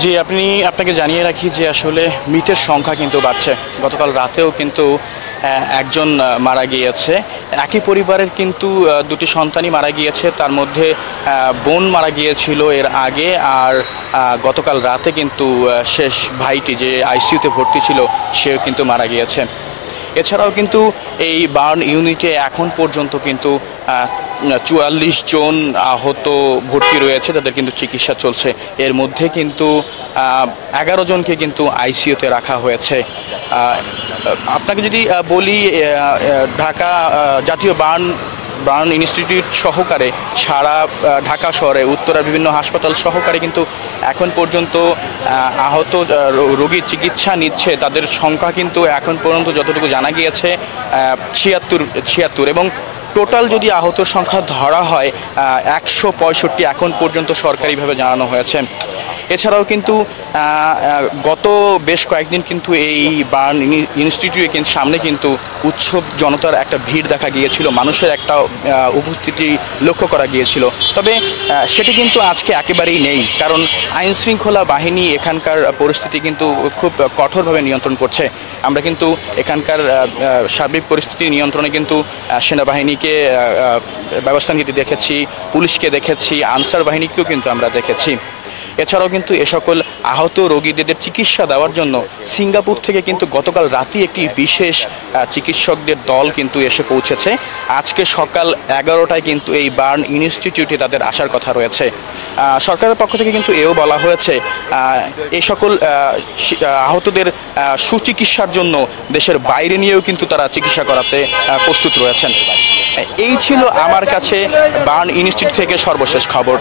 জি, আপনাকে জানিয়ে রাখি যে আসলে মৃতের সংখ্যা কিন্তু বাড়ছে। গতকাল রাতেও কিন্তু একজন মারা গিয়েছে। একই পরিবারের কিন্তু দুটি সন্তানই মারা গিয়েছে। তার মধ্যে বোন মারা গিয়েছিল এর আগে, আর গতকাল রাতে কিন্তু শেষ ভাইটি যে আইসিইউতে ভর্তি ছিল সেও কিন্তু মারা গিয়েছে। এছাড়াও কিন্তু এই বার্ন ইউনিটে এখন পর্যন্ত কিন্তু ৪৪ জন আহত ভর্তি রয়েছে, তাদের কিন্তু চিকিৎসা চলছে। এর মধ্যে কিন্তু ১১ জনকে কিন্তু আইসিইউতে রাখা হয়েছে। আপনাকে যদি বলি, ঢাকা জাতীয় বার্ন ইনস্টিটিউট সহকারে সারা ঢাকা শহরে উত্তরার বিভিন্ন হাসপাতাল সহকারে কিন্তু এখন পর্যন্ত আহত রোগীর চিকিৎসা নিচ্ছে তাদের সংখ্যা কিন্তু এখন পর্যন্ত যতটুকু জানা গিয়েছে ৭৬ এবং টোটাল যদি আহতর সংখ্যা ধরা হয় ১৬৫ এখন পর্যন্ত সরকারিভাবে জানানো হয়েছে। এছাড়াও কিন্তু গত বেশ কয়েকদিন কিন্তু এই বার্ন ইনস্টিটিউটের সামনে কিন্তু উৎসব জনতার একটা ভিড় দেখা গিয়েছিল, মানুষের একটা উপস্থিতি লক্ষ্য করা গিয়েছিল। তবে সেটি কিন্তু আজকে একেবারেই নেই, কারণ আইন শৃঙ্খলা বাহিনী এখানকার পরিস্থিতি কিন্তু খুব কঠোরভাবে নিয়ন্ত্রণ করছে। আমরা কিন্তু এখানকার সার্বিক পরিস্থিতি নিয়ন্ত্রণে কিন্তু সেনাবাহিনীকে ব্যবস্থা নিতে দেখেছি, পুলিশকে দেখেছি, আনসার বাহিনীকেও কিন্তু আমরা দেখেছি। এছাড়াও কিন্তু এ সকল আহত রোগীদের চিকিৎসা দেওয়ার জন্য সিঙ্গাপুর থেকে কিন্তু গতকাল রাতে একটি বিশেষ চিকিৎসকদের দল কিন্তু এসে পৌঁছেছে। আজকে সকাল ১১টায় কিন্তু এই বার্ন ইনস্টিটিউটে তাদের আসার কথা রয়েছে। সরকারের পক্ষ থেকে কিন্তু এও বলা হয়েছে এই সকল আহতদের সুচিকিৎসার জন্য দেশের বাইরে নিয়েও কিন্তু তারা চিকিৎসা করাতে প্রস্তুত রয়েছেন। এই ছিল আমার কাছে বার্ন ইনস্টিটিউট থেকে সর্বশেষ খবর।